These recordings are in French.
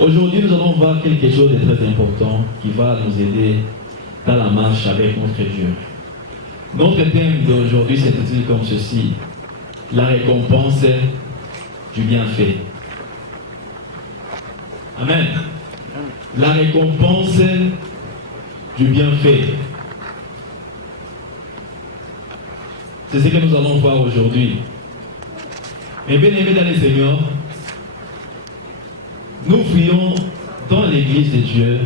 Aujourd'hui, nous allons voir quelque chose de très important qui va nous aider dans la marche avec notre Dieu. Notre thème d'aujourd'hui s'intitule comme ceci: la récompense du bienfait. Amen. La récompense du bienfait. C'est ce que nous allons voir aujourd'hui. Mais bien aimés dans les Seigneurs, nous fuyons dans l'église de Dieu.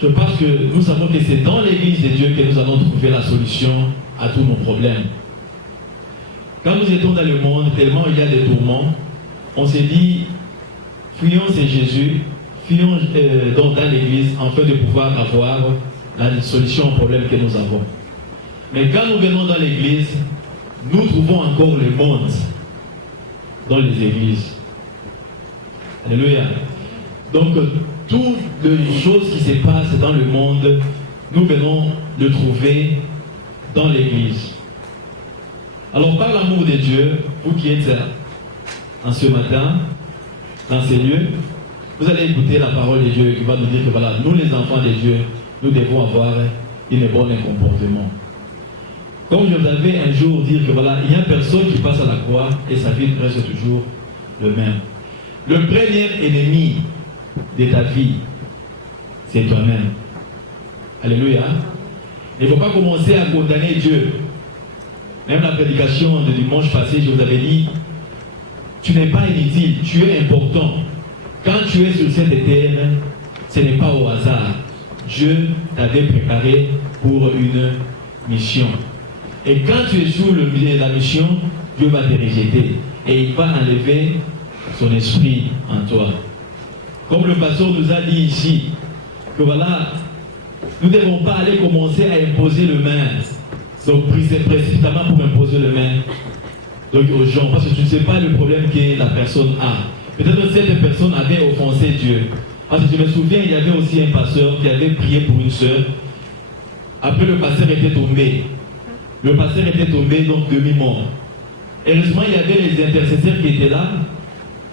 Je pense que nous savons que c'est dans l'église de Dieu que nous allons trouver la solution à tous nos problèmes. Quand nous étions dans le monde, tellement il y a des tourments, on s'est dit, fuyons c'est Jésus, fuyons dans l'église afin de pouvoir avoir la solution au problème que nous avons. Mais quand nous venons dans l'église, nous trouvons encore le monde dans les églises. Alléluia. Donc, toutes les choses qui se passent dans le monde, nous venons le trouver dans l'église. Alors, par l'amour de Dieu, vous qui êtes en ce matin, dans ces lieux, vous allez écouter la parole de Dieu qui va nous dire que voilà, nous les enfants de Dieu, nous devons avoir un bon comportement. Comme je vous avais un jour dit que voilà, il n'y a personne qui passe à la croix et sa vie reste toujours le même. Le premier ennemi de ta vie, c'est toi-même. Alléluia. Il ne faut pas commencer à condamner Dieu. Même la prédication de dimanche passé, je vous avais dit, tu n'es pas inutile, tu es important. Quand tu es sur cette terre, ce n'est pas au hasard. Dieu t'avait préparé pour une mission. Et quand tu es sous la mission, Dieu va te rejeter. Et il va enlever son esprit en toi. Comme le pasteur nous a dit ici, que voilà, nous ne devons pas aller commencer à imposer le main. Donc, c'est précipitamment pour imposer le main aux gens. Parce que tu ne sais pas le problème que la personne a. Peut-être que cette personne avait offensé Dieu. Parce que je me souviens, il y avait aussi un pasteur qui avait prié pour une sœur. Après, le pasteur était tombé. Le pasteur était tombé, donc demi-mort. Heureusement, il y avait les intercesseurs qui étaient là.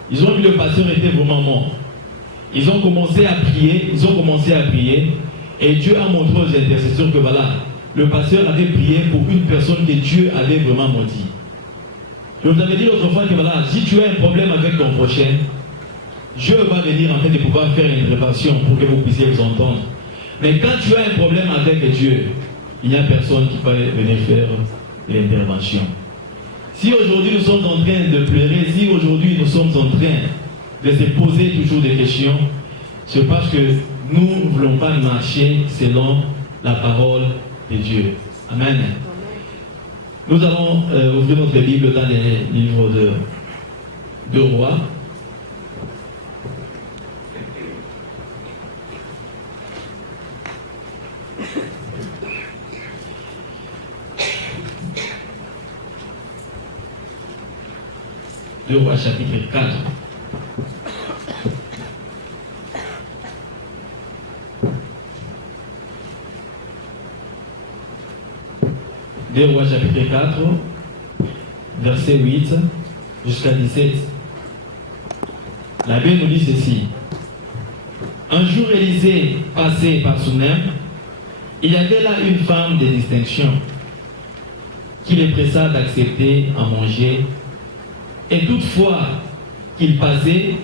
Ils ont vu le pasteur était vraiment mort. Ils ont commencé à prier, et Dieu a montré aux intercesseurs que voilà, le pasteur avait prié pour une personne que Dieu avait vraiment maudit. Je vous avais dit l'autre fois que voilà, si tu as un problème avec ton prochain, Dieu va venir en fait de pouvoir faire une intervention pour que vous puissiez vous entendre. Mais quand tu as un problème avec Dieu, il n'y a personne qui va venir faire l'intervention. Si aujourd'hui nous sommes en train de pleurer, si aujourd'hui nous sommes en train de se poser toujours des questions, c'est parce que nous ne voulons pas marcher selon la parole de Dieu. Amen. Nous allons ouvrir notre Bible dans les livres de Rois. Deux Rois chapitre 4. Deux Rois chapitre 4, verset 8 jusqu'à 17. La Bible nous dit ceci. Un jour Élisée passait par Sunem, il y avait là une femme de distinction qui les pressa d'accepter à manger. Et toutefois qu'il passait,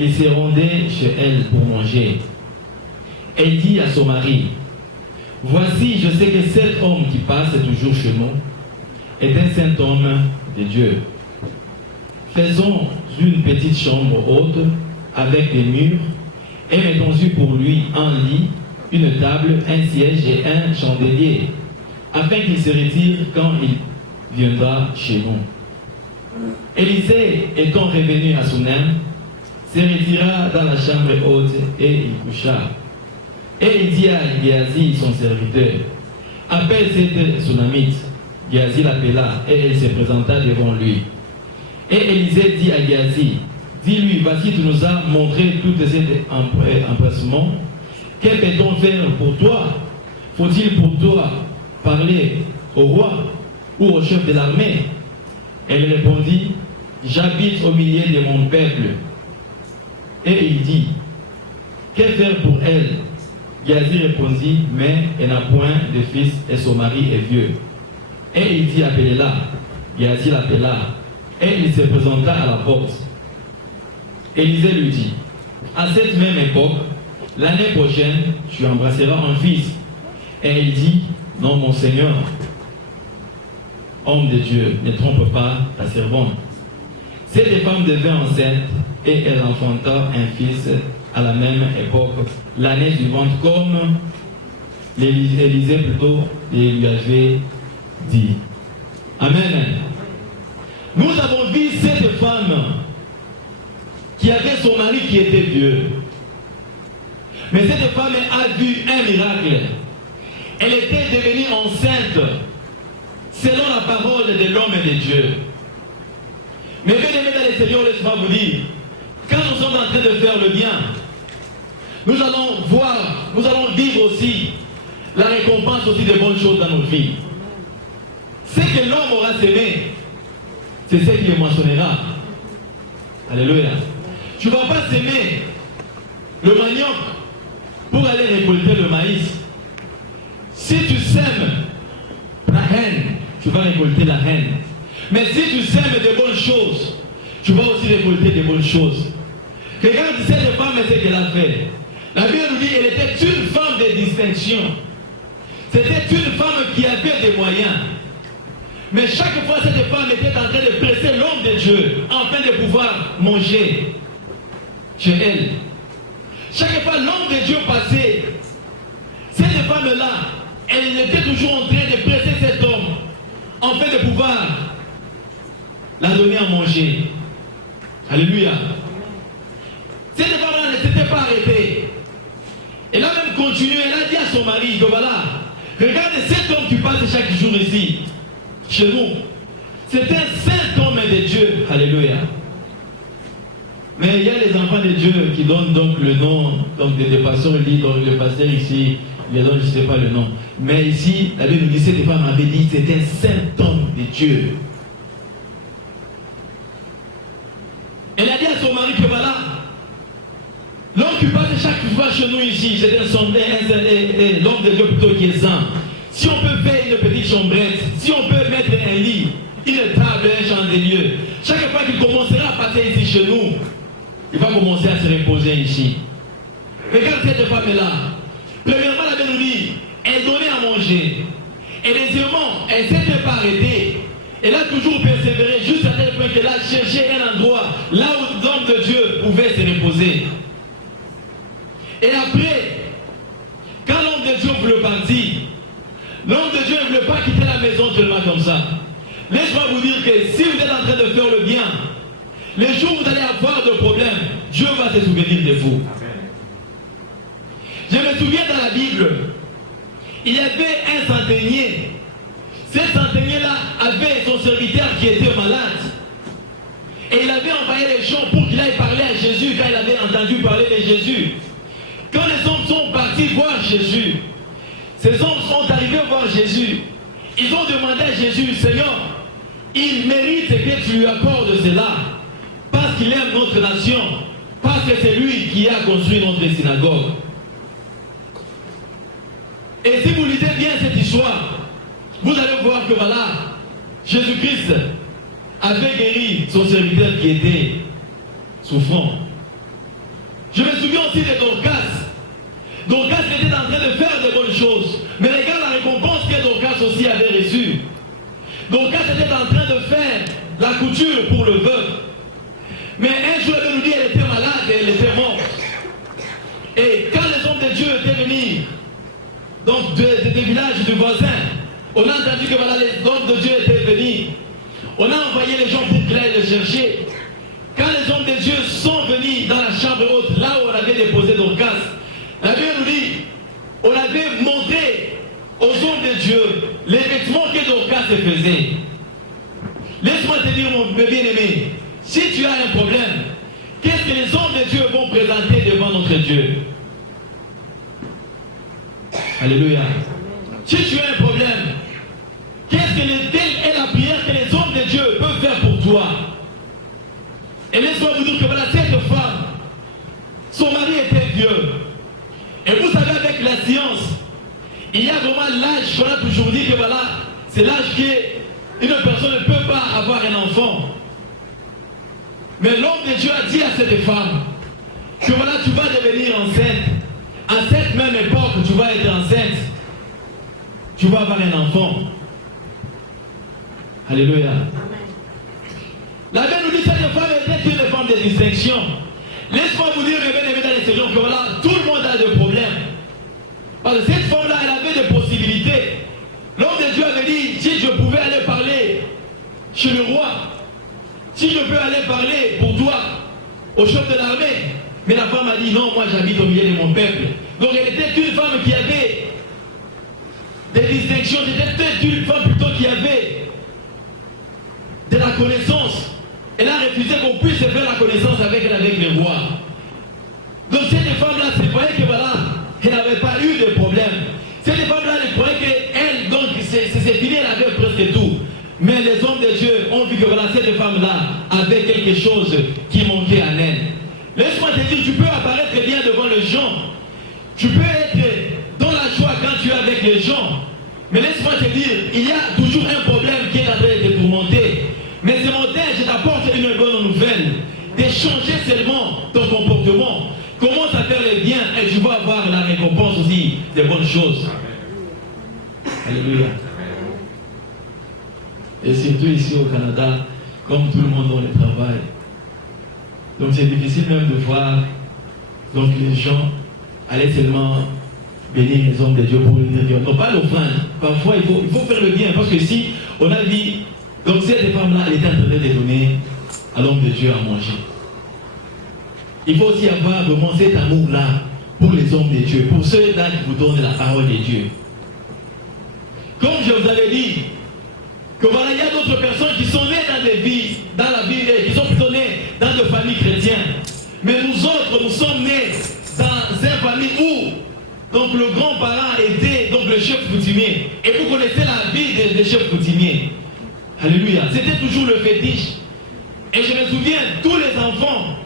il se rendait chez elle pour manger. Elle dit à son mari, « Voici, je sais que cet homme qui passe toujours chez nous est un saint homme de Dieu. Faisons une petite chambre haute avec des murs et mettons-y pour lui un lit, une table, un siège et un chandelier, afin qu'il se retire quand il viendra chez nous. » Élisée, étant revenu à Sunem, se retira dans la chambre haute et il coucha. Et il dit à Géasi, son serviteur, « Appelle cette Sunamite. » Géasi l'appela et elle se présenta devant lui. Et Élisée dit à Géasi, « Dis-lui, voici, tu nous as montré tout cet empressement. Que peut-on faire pour toi? Faut-il pour toi parler au roi ou au chef de l'armée? » Elle répondit, « J'habite au milieu de mon peuple Et il dit, que faire pour elle? Géasi répondit, mais elle n'a point de fils et son mari est vieux. Et il dit, appelez-la. Géasi l'appela. Et il se présenta à la porte. Élisée lui dit, à cette même époque, l'année prochaine, tu embrasseras un fils. Et il dit, non mon Seigneur, homme de Dieu, ne trompe pas ta servante. Cette femme devint enceinte et elle enfanta un fils à la même époque, l'année suivante, comme Élisée plutôt lui avait dit. Amen. Nous avons vu cette femme qui avait son mari qui était vieux. Mais cette femme a vu un miracle. Elle était devenue enceinte selon la parole de l'homme et de Dieu. Mais bien aimés dans le Seigneur, laisse-moi vous dire, quand nous sommes en train de faire le bien, nous allons voir, nous allons vivre aussi la récompense aussi de bonnes choses dans nos vies. Ce que l'homme aura semé, c'est ce qu'il moissonnera. Alléluia. Tu ne vas pas s'aimer le manioc pour aller récolter le maïs. Si tu sèmes la haine, tu vas récolter la haine. Mais si tu sèmes de bonnes choses, tu vas aussi récolter de bonnes choses. Regarde cette femme et ce qu'elle a fait. La Bible nous dit qu'elle était une femme de distinction. C'était une femme qui avait des moyens. Mais chaque fois, cette femme était en train de presser l'homme de Dieu afin de pouvoir manger chez elle. Chaque fois, l'homme de Dieu passait. Cette femme-là, elle était toujours en train de presser cet homme afin de pouvoir la donner à manger. Alléluia. Cette femme-là ne s'était pas arrêtée. Elle a même continué. Elle a dit à son mari que voilà, regarde cet homme qui passe chaque jour ici, chez nous. C'est un saint homme de Dieu. Alléluia. Mais il y a les enfants de Dieu qui donnent donc le nom, donc des pasteurs, il dit, donc le pasteur ici, il donne, je ne sais pas le nom. Mais ici, la Bible nous dit, cette femme avait dit, c'est un saint homme de Dieu. Elle a dit à son mari que voilà, l'homme qui passe chaque fois chez nous ici, c'est l'homme de Dieu plutôt qui est saint. Si on peut faire une petite chambrette, si on peut mettre un lit, une table, un chandelier, chaque fois qu'il commencera à passer ici chez nous, il va commencer à se reposer ici. Regarde cette femme-là. Premièrement, la Bible nous dit, elle donnait à manger. Et deuxièmement, elle ne s'était pas arrêtée. Elle a toujours persévéré jusqu'à tel point qu'elle a cherché un endroit là où l'homme de Dieu pouvait se reposer. Et après, quand l'homme de Dieu voulait partir, l'homme de Dieu ne voulait pas quitter la maison seulement comme ça. Laisse-moi vous dire que si vous êtes en train de faire le bien, les jours où vous allez avoir de problèmes, Dieu va se souvenir de vous. Je me souviens dans la Bible, il y avait un centenier. Ce centenier-là avait son serviteur qui était malade. Et il avait envoyé les gens pour qu'il aille parler à Jésus quand il avait entendu parler de Jésus. Quand les hommes sont partis voir Jésus, ces hommes sont arrivés voir Jésus. Ils ont demandé à Jésus, Seigneur, il mérite que tu lui accordes cela. Parce qu'il aime notre nation. Parce que c'est lui qui a construit notre synagogue. Et si vous lisez bien cette histoire, vous allez voir que voilà, Jésus-Christ avait guéri son serviteur qui était souffrant. Je me souviens aussi de Dorcas. Dorcas était en train de faire de bonnes choses. Mais regarde la récompense que Dorcas aussi avait reçue. Dorcas était en train de faire la couture pour le veuve. Mais un jour, elle nous dit, elle était malade et elle était morte. Et quand les hommes de Dieu étaient venus, donc des villages du voisin, on a entendu que voilà, les hommes de Dieu étaient venus. On a envoyé les gens pour qu'ils aillent le chercher. Quand les hommes de Dieu sont venus dans la chambre haute, là où on avait déposé Dorcas, la Bible nous dit, on avait montré aux hommes de Dieu les vêtements que Dorcas faisait. Laisse-moi te dire, mon bien-aimé, si tu as un problème, qu'est-ce que les hommes de Dieu vont présenter devant notre Dieu? Alléluia. Si tu as un problème, quelle est la prière que les hommes de Dieu peuvent faire pour toi? Et laisse-moi vous dire que voilà, cette femme, comment l'âge qu'on a toujours dit que voilà, c'est l'âge qu'une personne ne peut pas avoir un enfant. Mais l'homme de Dieu a dit à cette femme que voilà, tu vas devenir enceinte. À cette même époque, tu vas être enceinte. Tu vas avoir un enfant. Alléluia. La Bible nous dit que cette femme était une femme de distinction. Laisse-moi vous dire, mes bien-aimés dans les Seigneurs, que voilà, tout le monde a des problèmes. Parce que cette femme-là, elle avait des possibilités. L'homme de Dieu avait dit, si je pouvais aller parler chez le roi, si je peux aller parler pour toi au chef de l'armée. Mais la femme a dit, non, moi j'habite au milieu de mon peuple. Donc elle était une femme qui avait des distinctions, c'était une femme plutôt qui avait de la connaissance. Elle a refusé qu'on puisse faire la connaissance avec elle, avec les rois. Donc cette femme-là, c'est croyait que voilà, elle n'avait pas eu de problème. Cette femme-là, elle croyait qu'elle, donc c'est fini, elle avait presque tout. Mais les hommes de Dieu ont vu que voilà, cette femme-là avait quelque chose qui manquait à elle. Laisse-moi te dire, tu peux apparaître bien devant les gens. Tu peux être dans la joie quand tu es avec les gens. Mais laisse-moi te dire, il y a toujours un problème qui est en train de te tourmenter. Mais ce matin, je t'apporte une bonne nouvelle. De changer seulement ton comportement. Commence à faire le bien et tu vas avoir la récompense aussi des bonnes choses. Alléluia. Et surtout ici au Canada, comme tout le monde dans le travail. Donc c'est difficile même de voir donc les gens aller seulement bénir les hommes de Dieu pour leur dire non, pas l'offrande. Parfois il faut faire le bien parce que si on a vu, donc cette femme-là, elle était en train de donner à l'homme de Dieu à manger. Il faut aussi avoir vraiment cet amour-là pour les hommes de Dieu, pour ceux-là qui vous donnent la parole de Dieu. Comme je vous avais dit, que voilà, il y a d'autres personnes qui sont nées dans des vies, dans la vie, qui sont plutôt nées dans des familles chrétiennes. Mais nous autres, nous sommes nés dans une famille où donc le grand-parent était donc le chef coutumier. Et vous connaissez la vie des chefs coutumiers. Alléluia. C'était toujours le fétiche. Et je me souviens, tous les enfants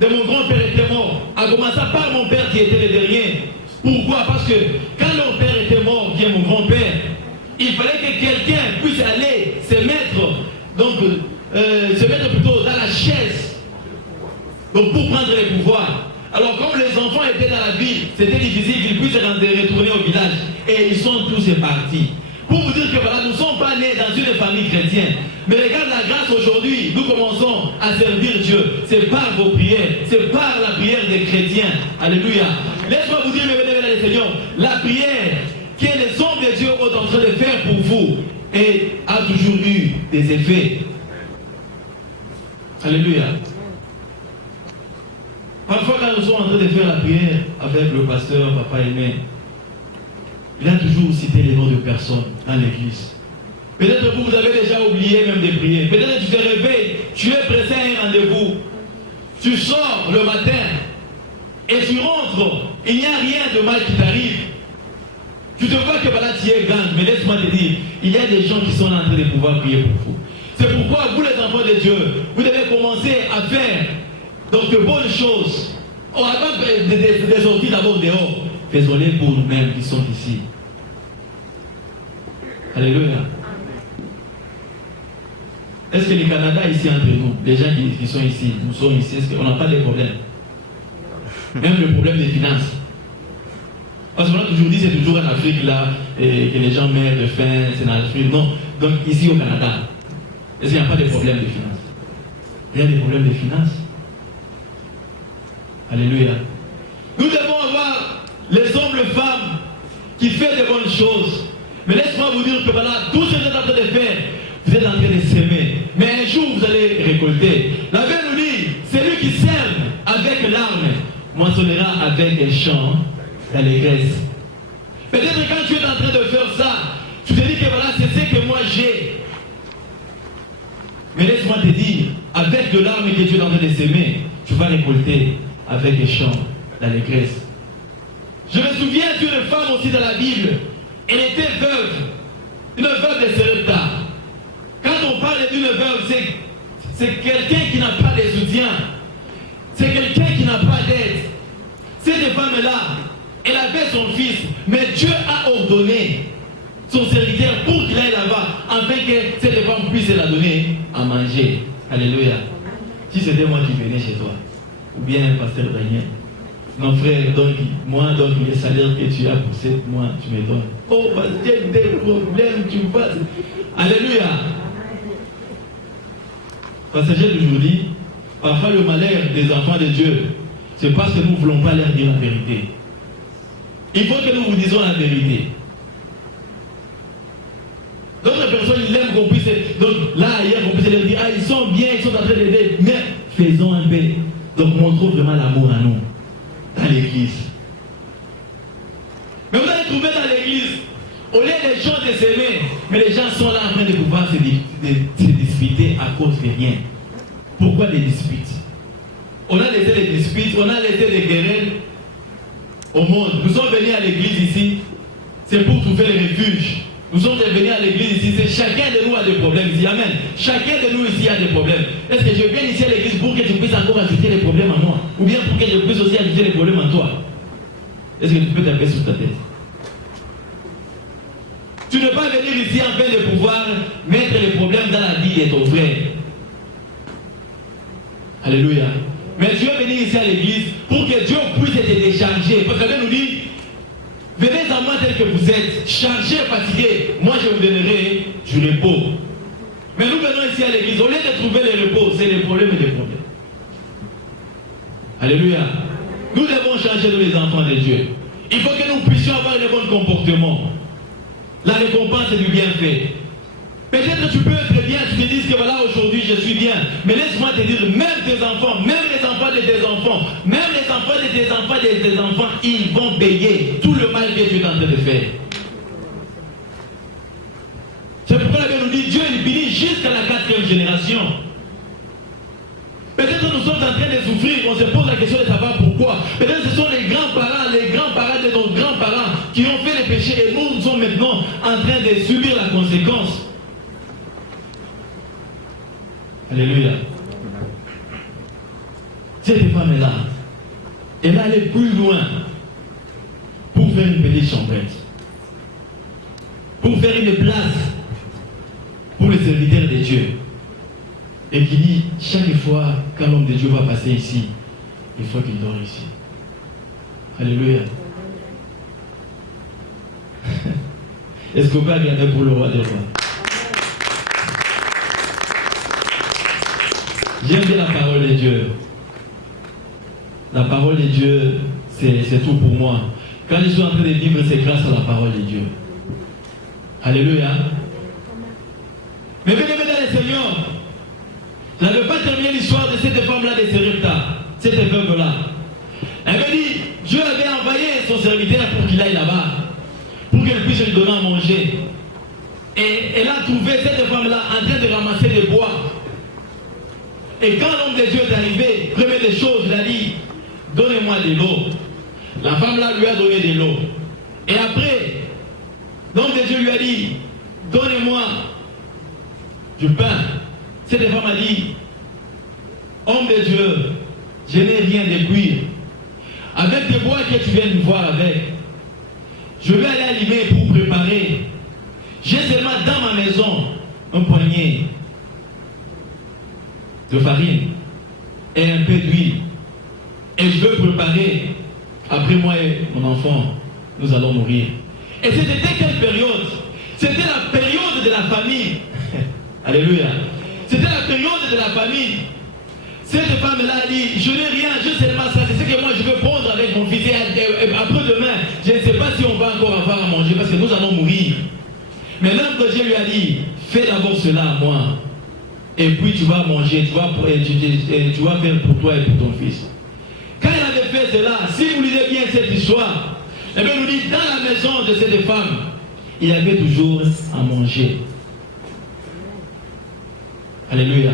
de mon grand-père étaient morts. À commencer par mon père qui était le dernier. Pourquoi? Parce que quand leur père était mort, qui est mon grand-père, il fallait que quelqu'un puisse aller se mettre, donc se mettre plutôt dans la chaise, donc pour prendre les pouvoirs. Alors comme les enfants étaient dans la ville, c'était difficile qu'ils puissent retourner au village. Et ils sont tous partis. Pour vous dire que voilà, nous ne sommes pas nés dans une famille chrétienne. Mais regarde la grâce aujourd'hui, nous commençons à servir Dieu. C'est par vos prières, c'est par la prière des chrétiens. Alléluia. Laisse-moi vous dire, mes bénévoles les Seigneurs, la prière que les hommes de Dieu sont en train de faire pour vous et a toujours eu des effets. Alléluia. Parfois quand nous sommes en train de faire la prière avec le pasteur, papa aimé, il a toujours cité les noms de personnes dans l'église. Peut-être vous avez déjà oublié même de prier. Peut-être tu te réveilles, tu es pressé à un rendez-vous. Tu sors le matin et tu rentres. Il n'y a rien de mal qui t'arrive. Tu te vois que voilà, tu es gang. Mais laisse-moi te dire, il y a des gens qui sont en train de pouvoir prier pour vous. C'est pourquoi vous les enfants de Dieu, vous devez commencer à faire donc de bonnes choses. Avant des sorties d'abord dehors, faisons-les pour nous-mêmes qui sont ici. Alléluia. Est-ce que le Canada ici entre nous, les gens qui sont ici, nous sommes ici, est-ce qu'on n'a pas de problèmes? Même le problème des finances. Parce qu'on a toujours dit, c'est toujours en Afrique là, et que les gens meurent de faim, c'est en Afrique. Non. Donc ici au Canada, est-ce qu'il n'y a pas de problème de finances? Il y a des problèmes de finances. Alléluia. Nous devons avoir les hommes, les femmes qui font de bonnes choses. Mais laisse-moi vous dire que voilà, tout ce que vous êtes en train de faire, vous êtes en train de s'aimer. Mais un jour, vous allez récolter. La Bible nous dit, celui qui sème avec l'arme, moissonnera avec un champ d'allégresse. Peut-être quand tu es en train de faire ça, tu te dis que voilà, c'est ce que moi j'ai. Mais laisse-moi te dire, avec de l'arme que tu es en train de s'aimer, tu vas récolter avec un champ d'allégresse. Je me souviens d'une femme aussi dans la Bible. Elle était veuve, une veuve de Sarepta. Quand on parle d'une veuve, c'est quelqu'un qui n'a pas de soutien. C'est quelqu'un qui n'a pas d'aide. Cette femme-là, Elle avait son fils, mais Dieu a ordonné son serviteur pour qu'il aille là-bas, afin que cette femme puisse la donner à manger. Alléluia. Si c'était moi qui venais chez toi, ou bien pasteur Daniel, mon frère, donc le salaire que tu as pour 7 mois, tu me donnes. Oh, parce que j'ai des problèmes, tu me passes. Alléluia. Passager d'aujourd'hui, parfois le malheur des enfants de Dieu, c'est parce que nous ne voulons pas leur dire la vérité. Il faut que nous vous disions la vérité. D'autres personnes, ils aiment qu'on puisse. Donc là, hier, on puisse leur dire, ah, ils sont bien, ils sont en train d'aider. Mais faisons un peu. Donc montrons vraiment l'amour à nous, dans l'église. Mais vous allez trouver dans l'église, au lieu des gens de s'aimer, mais les gens sont là en train de pouvoir se disputer à cause de rien. Pourquoi des disputes? On a laissé les disputes, on a laissé les querelles au monde. Nous sommes venus à l'église ici, c'est pour trouver le refuge. Nous sommes venus à l'église ici, c'est chacun de nous a des problèmes ici. Amen. Chacun de nous ici a des problèmes. Est-ce que je viens ici à l'église pour que tu puisses encore ajouter les problèmes à moi? Ou bien pour que je puisse aussi ajouter les problèmes à toi? Est-ce que tu peux taper sur ta tête? Tu ne peux pas venir ici afin de pouvoir mettre les problèmes dans la vie de ton frère. Alléluia. Mais tu es venu ici à l'église pour que Dieu puisse te décharger. Parce que Dieu nous dit, venez à moi tel que vous êtes, chargés, fatigués, moi je vous donnerai du repos. Mais nous venons ici à l'église, au lieu de trouver le repos, c'est les problèmes et les problèmes. Alléluia. Nous devons changer nous les enfants de Dieu. Il faut que nous puissions avoir le bon comportement. La récompense du bienfait. Peut-être tu peux être bien, tu te dis que voilà, aujourd'hui je suis bien. Mais laisse-moi te dire, même tes enfants, même les enfants de tes enfants, même les enfants de tes enfants de tes enfants, ils vont payer tout le mal que tu es en train de faire. C'est pourquoi la Bible nous dit, Dieu il bénit jusqu'à la 4e génération. Peut-être nous sommes en train de souffrir, on se pose la question de savoir pourquoi. Peut-être ce sont les grands-parents de nos grands-parents qui ont fait les péchés et nous sommes maintenant en train de subir la conséquence. Alléluia. Cette femme-là, elle va aller plus loin pour faire une petite chambrette, pour faire une place pour les serviteurs de Dieu. Et qui dit, chaque fois qu'un homme de Dieu va passer ici, il faut qu'il dort ici. Alléluia. Est-ce qu'on peut acclamer pour le roi des rois? J'aime bien la parole de Dieu. La parole de Dieu, c'est tout pour moi. Quand je suis en train de vivre, c'est grâce à la parole de Dieu. Alléluia. Mais bien aimé dans le Seigneur, je n'avais pas terminé l'histoire de cette femme-là de Sérepta, cette veuve-là. Elle me dit, Dieu avait envoyé son serviteur pour qu'il aille là-bas, pour qu'elle puisse lui donner à manger. Et elle a trouvé cette femme-là en train de ramasser des bois. Et quand l'homme de Dieu est arrivé, première des choses, il a dit, donnez-moi de l'eau. La femme-là lui a donné de l'eau. Et après, l'homme de Dieu lui a dit, donnez-moi du pain. Cette femme a dit, homme de Dieu, je n'ai rien de cuire. Avec des bois que tu viens de voir avec, je vais aller allumer pour préparer. J'ai seulement dans ma maison un poignet de farine et un peu d'huile. Et je veux préparer. Après moi et mon enfant, nous allons mourir. Et c'était quelle période? C'était la période de la famille. Alléluia. C'était la période de la famille. Cette femme-là a dit, je n'ai rien, je seulement ça, c'est ce que moi je veux prendre avec mon fils. Et après-demain, je ne sais pas si on va encore avoir à manger parce que nous allons mourir. Mais l'homme de Dieu lui a dit, fais d'abord cela à moi. Et puis tu vas manger, tu vas faire pour toi et pour ton fils. Quand il avait fait cela, si vous lisez bien cette histoire, eh bien, nous dit, dans la maison de cette femme, il y avait toujours à manger. Alléluia.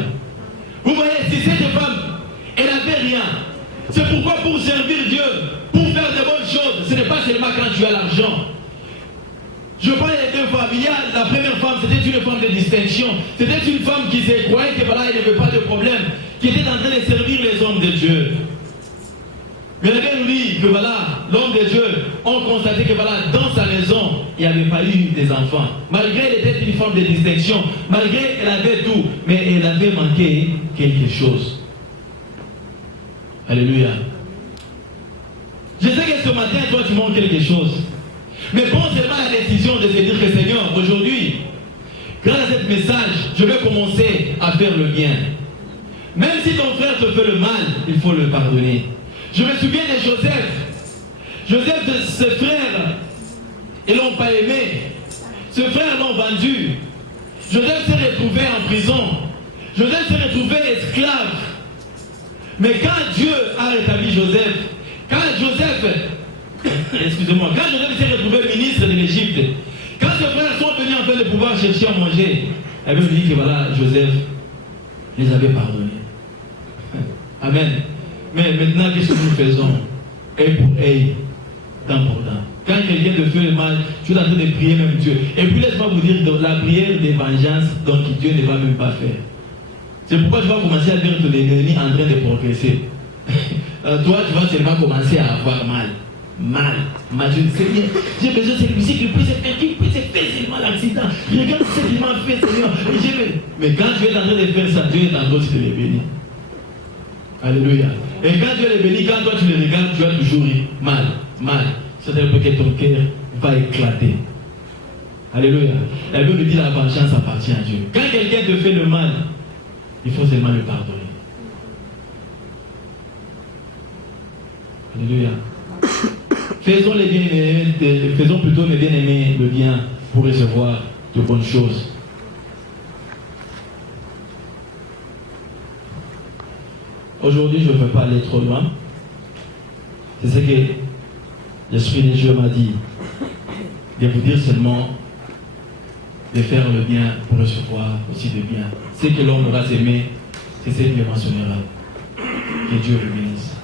Vous voyez, si cette femme, elle n'avait rien, c'est pourquoi pour servir Dieu, pour faire de bonnes choses, ce n'est pas seulement quand tu as l'argent. Je parle des deux femmes. Il y a la première femme, c'était une femme de distinction. C'était une femme qui se croyait que voilà, elle n'avait pas de problème, qui était en train de servir les hommes de Dieu. Mais la Bible nous dit que voilà, l'homme de Dieu, on constatait que voilà, dans sa maison, il n'y avait pas eu des enfants. Malgré elle était une forme de distinction, malgré elle avait tout, mais elle avait manqué quelque chose. Alléluia. Je sais que ce matin, toi, tu manques quelque chose. Mais prends seulement la décision de te dire que Seigneur, aujourd'hui, grâce à ce message, je vais commencer à faire le bien. Même si ton frère te fait le mal, il faut le pardonner. Je me souviens de Joseph. Joseph, ses frères, ils ne l'ont pas aimé. Ses frères l'ont vendu. Joseph s'est retrouvé en prison. Joseph s'est retrouvé esclave. Mais quand Dieu a rétabli Joseph, quand Joseph s'est retrouvé ministre de l'Égypte, quand ses frères sont venus en fait de pouvoir chercher à manger, elle veut dire que voilà, Joseph les avait pardonnés. Amen. Mais maintenant, qu'est-ce que nous faisons? Œil pour œil, dent pour dent. Quand quelqu'un te fait le mal, tu es en train de prier même Dieu. Et puis laisse-moi vous dire, la prière de vengeance, donc Dieu ne va même pas faire. C'est pourquoi tu vas commencer à dire que ton ennemi est en train de progresser. Toi, tu vas seulement commencer à avoir mal. Mal. Seigneur, j'ai besoin de cette musique qui puisse faire seulement l'accident. Regarde ce qu'il m'a fait, Seigneur. Mais quand tu es en train de faire ça, Dieu est en train de te les bénir. Alléluia. Et quand Dieu les bénit, quand toi tu les regardes, tu as toujours mal. C'est-à-dire que ton cœur va éclater. Alléluia. La Bible nous dit la vengeance appartient à Dieu. Quand quelqu'un te fait le mal, il faut seulement le pardonner. Alléluia. Faisons plutôt les bien-aimés le bien pour recevoir de bonnes choses. Aujourd'hui, je ne veux pas aller trop loin. C'est ce que l'Esprit de Dieu m'a dit. De vous dire seulement de faire le bien pour recevoir aussi le bien. Ce que l'homme aura aimé, c'est ce qu'il mentionnera. Que Dieu le bénisse.